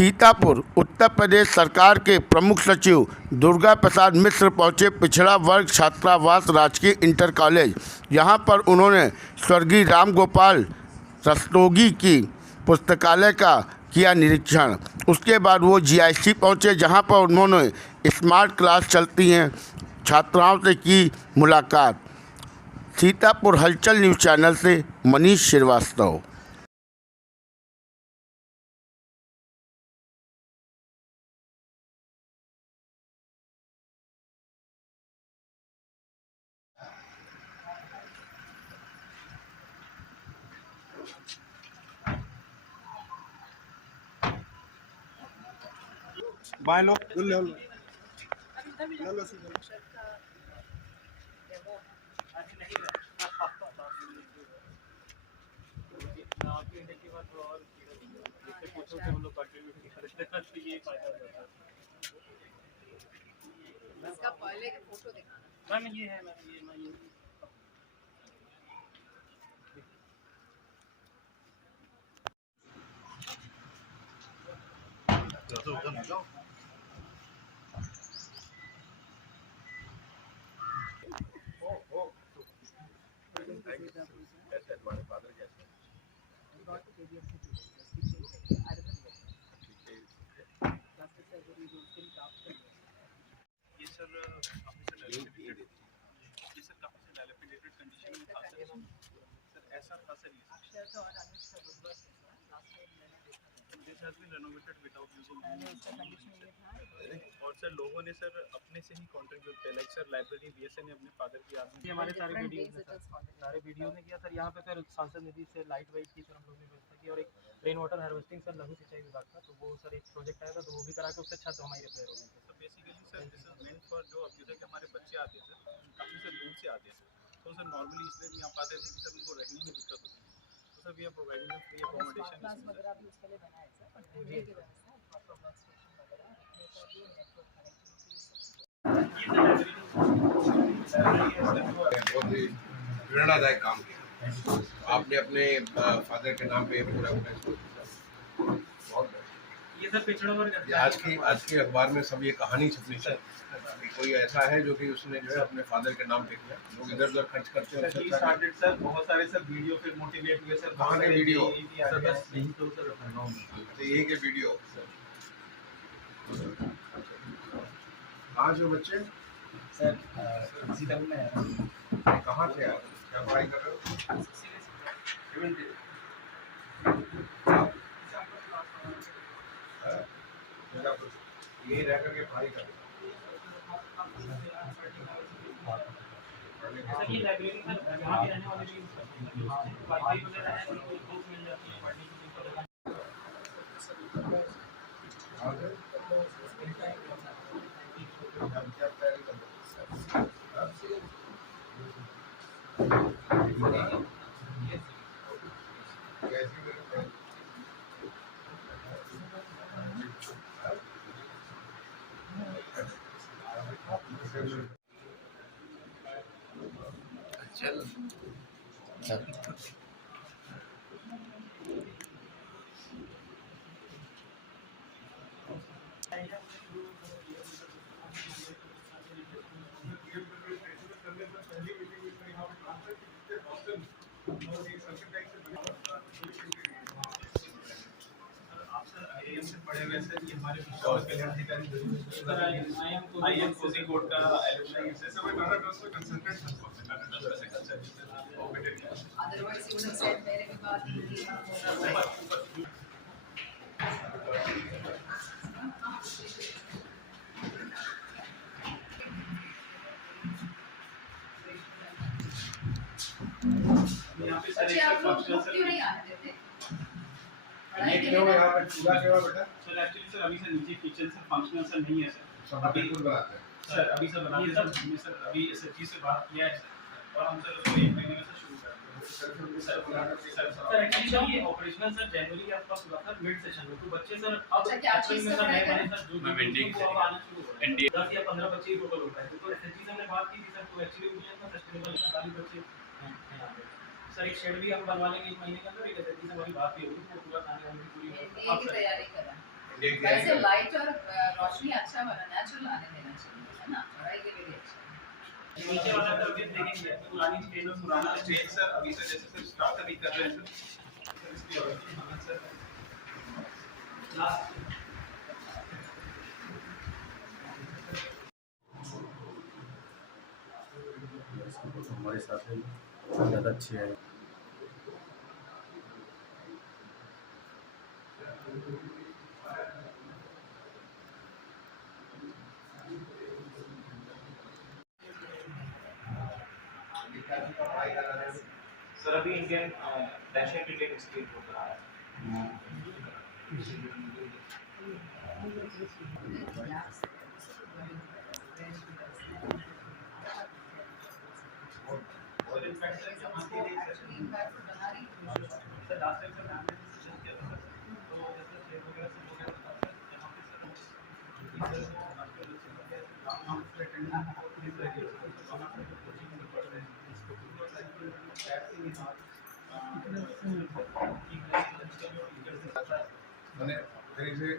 सीतापुर उत्तर प्रदेश सरकार के प्रमुख सचिव दुर्गा प्रसाद मिश्र पहुंचे पिछड़ा वर्ग छात्रावास राजकीय इंटर कॉलेज। यहां पर उन्होंने स्वर्गीय राम गोपाल रस्तोगी की पुस्तकालय का किया निरीक्षण। उसके बाद वो जीआईसी पहुंचे, जहां पर उन्होंने स्मार्ट क्लास चलती हैं छात्राओं से की मुलाकात। सीतापुर हलचल न्यूज़ चैनल से मनीष श्रीवास्तव। बाय लो ले लो इसका पहले के फोटो दिखाना। मैम ये है मैम ये और सर लोगों ने सर अपने से ही कंट्रीब्यूट किया, लाइक सर लाइब्रेरी बीएसए ने अपने फादर की याद में हमारे सारे वीडियो में किया सर। यहाँ पे फिर सांसद निधि से लाइट वाइट की सर हम लोग ने व्यवस्था की, और एक रेन वाटर हार्वेस्टिंग सर लघु सिंचाई विभाग का, तो वो सर एक प्रोजेक्ट आया था, तो वो भी करा के उससे छत हमारी रिपेयर हो गई। तो basically sir this is meant for जो अभी तक हमारे बच्चे आते हैं सर काफ़ी सर दूर से आते हैं सर, तो सर नॉर्मली इसलिए नहीं आ पाते थे कि सर उनको रहने में दिक्कत होती है, तो sir we are providing free accommodation वगैरह भी उसके लिए बनाए सर, बट रहने की व्यवस्था प्रॉपर वर्क स्टेशन वगैरह रखने का भी नेटवर्क कनेक्टिविटी। बहुत ही प्रेरणादायक काम किया आपने अपने फादर के नाम पे पूरा बहुत ये सर पिछड़ा वर्ग आज की अखबार में सब ये कहानी छपी सर कि कोई ऐसा है जो कि उसने जो है अपने फादर के नाम पे किया। लोग इधर उधर खर्च करते हैं सर बहुत सारे सर वीडियो फिर मोटिवेट हुए सर, कहाँ के वीडियो सर बस यही तो सर तो ये के वीडियो कहाँ से हो बच्चे सर सीतापुर में कहाँ से आप क्या पढ़ाई कर रहे हो? यही रह करके पढ़ाई कर रहे हो? सर ये लाइब्रेरी सर यहाँ पे रहने वाले भी वाईफाई वगैरह है, तो बुक मिल जाती है पढ़ने के लिए। पढ़े हुए सर ये हमारे आई एम कोसी कोड का एलुमनाई से सब डॉक्टर उसको consultant otherwise you would have said मेरे के बाद यहाँ पे सर एक फंक्शनल सर नहीं आने देते ये क्यों यहाँ पे चूल्हा क्यों है बेटा? सर एक्चुअली सर अभी सर नीचे किचन सर फंक्शनल सर नहीं है सर, सब अभी खुद बनाते हैं। सर अभी सर बनाते हैं सर, हमने सर अभी एसएचजी से बात किया है सर, और हम सर उसको 1 महीने में सर शुरू कर देंगे सर एक्चुअली सर ये ऑपरेशनल सर जनवरी के आसपास हुआ था मिड सेशन में, तो बच्चे सर अब क्या चीज में से सर नए बनाया नए सर जो अब आना शुरू हो रहे हैं, 10 या 15 बच्चे टोटल होता है, तो एसएचजी से हमने बात की थी सर, तो एक्चुअली मुझे ना सस्टेनेबल 40 बच्चे हैं यहाँ पे सर। एक शेड भी हम बनवा लेंगे 1 महीने के अंदर, एक एसएचजी से हमारी बात भी होगी, तो पूरा खाने वाने की पूरी की तैयारी कर रहा है। देख दिया वैसे जाएगा। लाइट और रोशनी अच्छा बना, नेचुरल आने देना चाहिए, है ना, पढ़ाई के लिए भी अच्छा है। नीचे वाला सर भी देखेंगे पुरानी स्टेज और पुराना स्टेज सर अभी सर जैसे सर स्टार्ट अभी कर रहे हैं सर इसकी और सर लास्ट हमारे साथ ज़्यादा अच्छी है। सर अभी इंडियन नेशनल क्रिकेट स्टेट हो रहा है और इनफैक्ट सर यहाँ की इम्पैक्ट बना रही है। Sir last time sir ma'am ने डिसीजन किया था सर तो जैसे शेयर वगैरह सब हो गया था सर यहाँ पे सर हम अटेंड मैंने there is a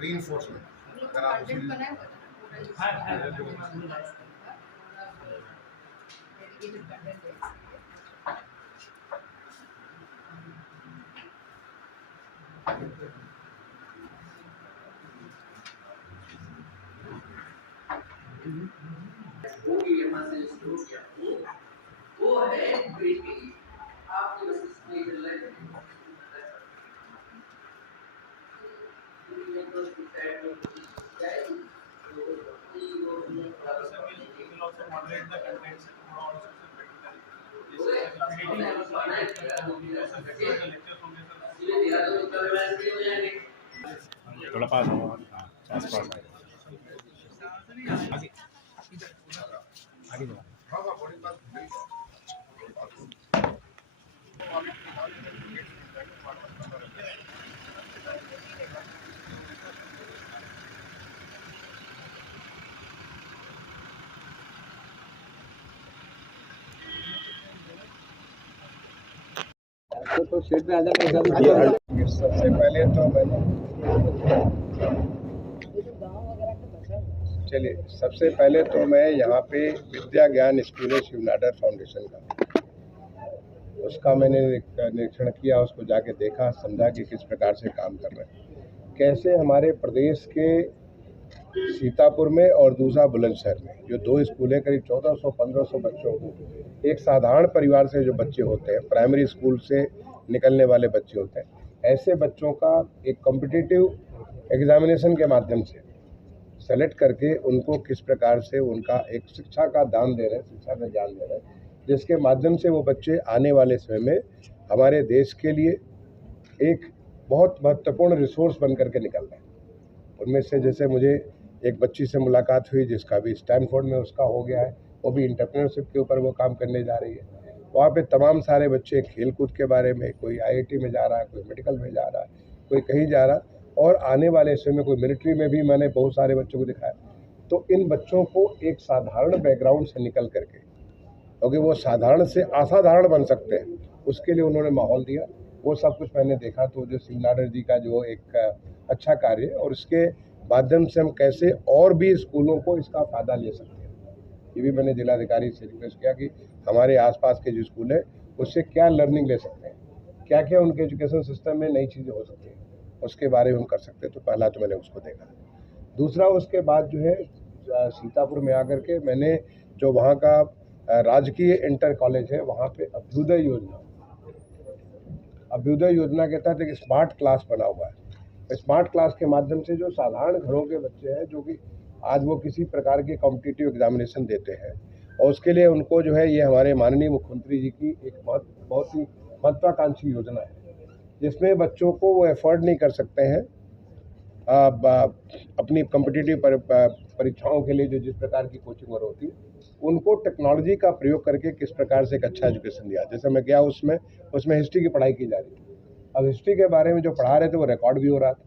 reinforcement. हम लोग अगर आप कंटेंट उसी बनाए हुए थे ना पूरा यूज हाँ, करना हाँ, है, हाँ, डेडिकेटेड कंटेंट है इसके वो भी यहाँ से शुरू किया वो है बेटी आपके बस इसमें चल रहा है moderate the content sir थोड़ा और उससे बेटर तरीके से लेक्चर होंगे सर थोड़ा पास हो, हाँ, आसपास आगे आगे जाओ। हाँ हाँ बड़ी बात नहीं। सबसे पहले तो मैंने चलिए सबसे पहले तो मैं यहाँ पे विद्या ज्ञान स्कूल है शिवनाडर फाउंडेशन का, उसका मैंने निरीक्षण किया, उसको जाके देखा, समझा कि किस प्रकार से काम कर रहे हैं, कैसे हमारे प्रदेश के सीतापुर में और दूसरा बुलंदशहर में जो दो स्कूल हैं, करीब 1400-1500 बच्चों को, एक साधारण परिवार से जो बच्चे होते हैं, प्राइमरी स्कूल से निकलने वाले बच्चे होते हैं, ऐसे बच्चों का एक कॉम्पिटिटिव एग्जामिनेशन के माध्यम से सेलेक्ट करके उनको किस प्रकार से उनका एक शिक्षा का दान दे रहे हैं, शिक्षा का ज्ञान दे रहे हैं, जिसके माध्यम से वो बच्चे आने वाले समय में हमारे देश के लिए एक बहुत महत्वपूर्ण रिसोर्स बन करके निकल रहे हैं। उनमें से जैसे मुझे एक बच्ची से मुलाकात हुई जिसका भी स्टैनफोर्ड में उसका हो गया है, वो भी एंटरप्रेन्योरशिप के ऊपर वो काम करने जा रही है। वहाँ पे तमाम सारे बच्चे खेल कूद के बारे में, कोई IIT में जा रहा है, कोई मेडिकल में जा रहा है, कोई कहीं जा रहा है, और आने वाले समय में कोई मिलिट्री में भी मैंने बहुत सारे बच्चों को दिखाया। तो इन बच्चों को एक साधारण बैकग्राउंड से निकल करके, क्योंकि वो साधारण से असाधारण बन सकते हैं, उसके लिए उन्होंने माहौल दिया, वो सब कुछ मैंने देखा। तो जो शिवनाडर जी का जो एक अच्छा कार्य है, और इसके माध्यम से हम कैसे और भी स्कूलों को इसका फ़ायदा ले सकते हैं, ये भी मैंने जिलाधिकारी से रिक्वेस्ट किया कि हमारे आसपास के जो स्कूल है उससे क्या लर्निंग ले सकते हैं, क्या क्या उनके एजुकेशन सिस्टम में नई चीज़ें हो सकती हैं, उसके बारे में हम कर सकते हैं। तो पहला तो मैंने उसको देखा। दूसरा, उसके बाद जो है सीतापुर में आकर के मैंने जो वहाँ का राजकीय इंटर कॉलेज है, वहाँ पे अभ्युदय योजना के तहत एक स्मार्ट क्लास बना हुआ है। स्मार्ट क्लास के माध्यम से जो साधारण घरों के बच्चे हैं, जो कि आज वो किसी प्रकार के कॉम्पिटिटिव एग्जामिनेशन देते हैं, और उसके लिए उनको जो है ये हमारे माननीय मुख्यमंत्री जी की एक बहुत ही महत्वाकांक्षी योजना है, जिसमें बच्चों को वो एफोर्ड नहीं कर सकते हैं अपनी कॉम्पिटिटिव परीक्षाओं के लिए जो जिस प्रकार की कोचिंग और होती है, उनको टेक्नोलॉजी का प्रयोग करके किस प्रकार से एक अच्छा एजुकेशन दिया। जैसे मैं गया उसमें हिस्ट्री की पढ़ाई की जा रही थी। अब हिस्ट्री के बारे में जो पढ़ा रहे थे वो रिकॉर्ड भी हो रहा था,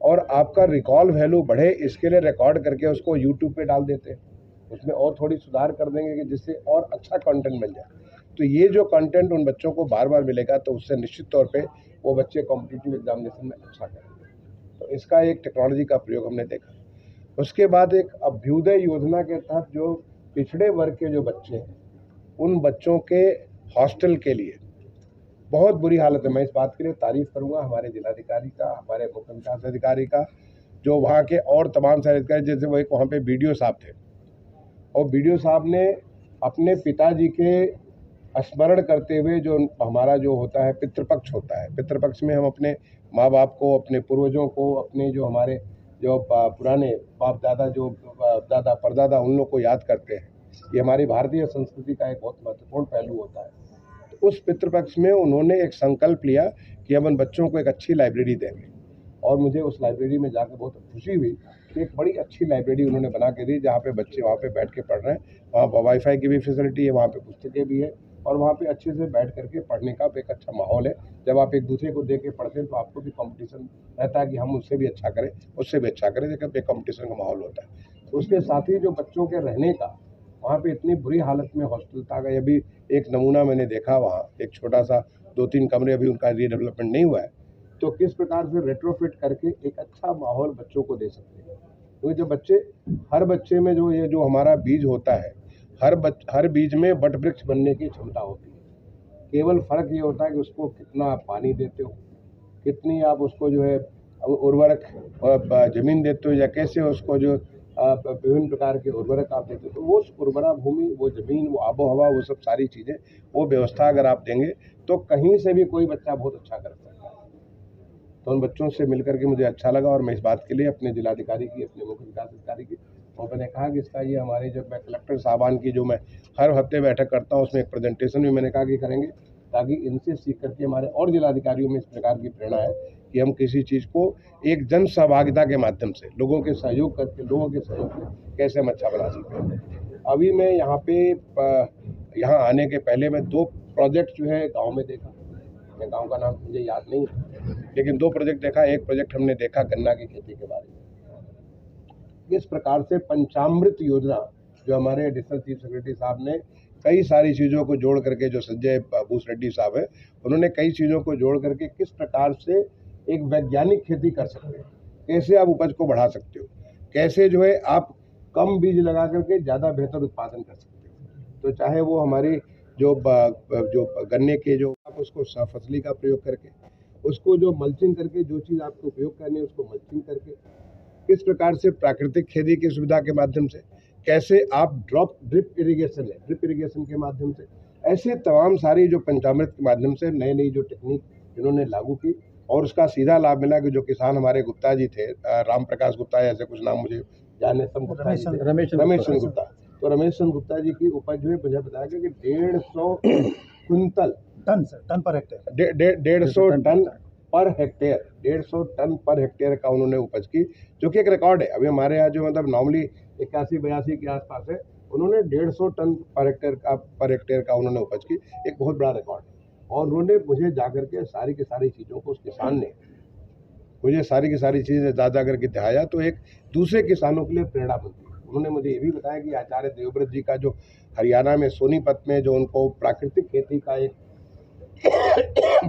और आपका रिकॉल वैल्यू बढ़े इसके लिए रिकॉर्ड करके उसको यूट्यूब पे डाल देते हैं, उसमें और थोड़ी सुधार कर देंगे कि जिससे और अच्छा कंटेंट मिल जाए। तो ये जो कंटेंट उन बच्चों को बार बार मिलेगा, तो उससे निश्चित तौर पे वो बच्चे कॉम्पिटिटिव एग्जामिनेशन में अच्छा करेंगे। तो इसका एक टेक्नोलॉजी का प्रयोग हमने देखा। उसके बाद एक अभ्युदय योजना के तहत जो पिछड़े वर्ग के जो बच्चे हैं, उन बच्चों के हॉस्टल के लिए बहुत बुरी हालत है। मैं इस बात के लिए तारीफ़ करूंगा हमारे जिलाधिकारी का, हमारे मुख्य विकास अधिकारी का, जो वहाँ के और तमाम सारे अधिकारी, जैसे वो एक वहाँ पे बीडीओ साहब थे, और बीडीओ साहब ने अपने पिताजी के स्मरण करते हुए, जो हमारा जो होता है पितृपक्ष होता है, पितृपक्ष में हम अपने माँ बाप को, अपने पूर्वजों को, अपने जो हमारे जो पुराने बाप दादा, जो दादा परदादा, उन लोग को याद करते हैं। ये हमारी भारतीय संस्कृति का एक बहुत महत्वपूर्ण पहलू होता है। तो उस पितृपक्ष में उन्होंने एक संकल्प लिया कि हम उन बच्चों को एक अच्छी लाइब्रेरी देंगे, और मुझे उस लाइब्रेरी में जाकर बहुत खुशी हुई कि एक बड़ी अच्छी लाइब्रेरी उन्होंने बना के दी, जहाँ पे बच्चे वहाँ पे बैठ के पढ़ रहे हैं। वहाँ पर वाईफाई की भी फैसिलिटी है, वहाँ पे पुस्तकें भी है, और वहाँ पे अच्छे से बैठ करके पढ़ने का एक अच्छा माहौल है। जब आप एक दूसरे को देख के पढ़ते हैं तो आपको भी कंपटीशन रहता है कि हम उससे भी अच्छा करें, उससे भी अच्छा करें, लेकिन एक कंपटीशन का माहौल होता है। तो उसके साथ ही जो बच्चों के रहने का, वहाँ पे इतनी बुरी हालत में हॉस्टल था कि अभी एक नमूना मैंने देखा, वहाँ एक छोटा सा 2-3 कमरे, अभी उनका रीडेवलपमेंट नहीं हुआ है, तो किस प्रकार से रेट्रोफिट करके एक अच्छा माहौल बच्चों को दे सकते हैं। क्योंकि जो बच्चे, हर बच्चे में जो ये जो हमारा बीज होता है, हर बीज में वट वृक्ष बनने की क्षमता होती है। केवल फर्क ये होता है कि उसको कितना आप पानी देते हो, कितनी आप उसको जो है उर्वरक जमीन देते हो, या कैसे उसको जो विभिन्न प्रकार के उर्वरक आप देते हो। तो वो उर्वरा भूमि, वो जमीन, वो आबो हवा, वो सब सारी चीज़ें, वो व्यवस्था अगर आप देंगे तो कहीं से भी कोई बच्चा बहुत अच्छा कर सकता है। तो उन बच्चों से मिलकर के मुझे अच्छा लगा, और मैं इस बात के लिए अपने जिलाधिकारी की, अपने मुख्य विकास अधिकारी की, और मैंने कहा कि इसका ये हमारे, जब मैं कलेक्टर साहबान की जो मैं हर हफ्ते बैठक करता हूँ, उसमें एक प्रेजेंटेशन भी मैंने कहा कि करेंगे, ताकि इनसे सीख करके हमारे और जिलाधिकारियों में इस प्रकार की प्रेरणा है कि हम किसी चीज़ को एक जन सहभागिता के माध्यम से, लोगों के सहयोग करके, लोगों के सहयोग से कैसे हम अच्छा बना सकते हैं। अभी मैं यहाँ आने के पहले मैं 2 प्रोजेक्ट जो है गाँव में देखा। मैं गाँव का नाम मुझे याद नहीं है, लेकिन 2 प्रोजेक्ट देखा। एक प्रोजेक्ट हमने देखा गन्ना की खेती के बारे में। इस प्रकार से पंचामृत योजना, जो हमारे एडिशनल चीफ सेक्रेटरी साहब ने कई सारी चीज़ों को जोड़ करके, जो संजय भूस रेड्डी साहब है, उन्होंने कई चीज़ों को जोड़ करके किस प्रकार से एक वैज्ञानिक खेती कर सकते हैं, कैसे आप उपज को बढ़ा सकते हो, कैसे जो है आप कम बीज लगा करके ज़्यादा बेहतर उत्पादन कर सकते हो। तो चाहे वो हमारी जो गन्ने के, जो आप उसको फसली का प्रयोग करके, उसको जो मल्चिंग करके, जो चीज़ आपको उपयोग करनी है उसको मल्चिंग करके, किस प्रकार से प्राकृतिक खेती की सुविधा के माध्यम से, कैसे आप ड्रिप इरिगेशन के माध्यम से, ऐसे तमाम सारी जो पंचामृत के माध्यम से नई जो टेक्निक इन्होंने लागू की, और उसका सीधा लाभ मिला कि जो किसान हमारे गुप्ता जी थे, राम प्रकाश गुप्ता, ऐसे कुछ नाम मुझे जाने, रमेश चंद्र गुप्ता, तो रमेश चंद्र गुप्ता जी की उपज में मुझे बताया कि 150 quintal ton per hectare 150 ton per hectare 150 ton per hectare का उन्होंने उपज की, जो कि एक रिकॉर्ड है। अभी हमारे यहाँ जो मतलब नॉर्मली 81-82 के आसपास है, उन्होंने 150 टन पर हेक्टेयर का उन्होंने उपज की, एक बहुत बड़ा रिकॉर्ड है। और उन्होंने मुझे जाकर के सारी की सारी चीज़ों को, उस किसान ने मुझे सारी की सारी चीज़ें जा कर के दिखाया, तो एक दूसरे किसानों के लिए प्रेरणा बनती है। उन्होंने मुझे ये भी बताया कि आचार्य देवव्रत जी का जो हरियाणा में सोनीपत में जो उनको प्राकृतिक खेती का एक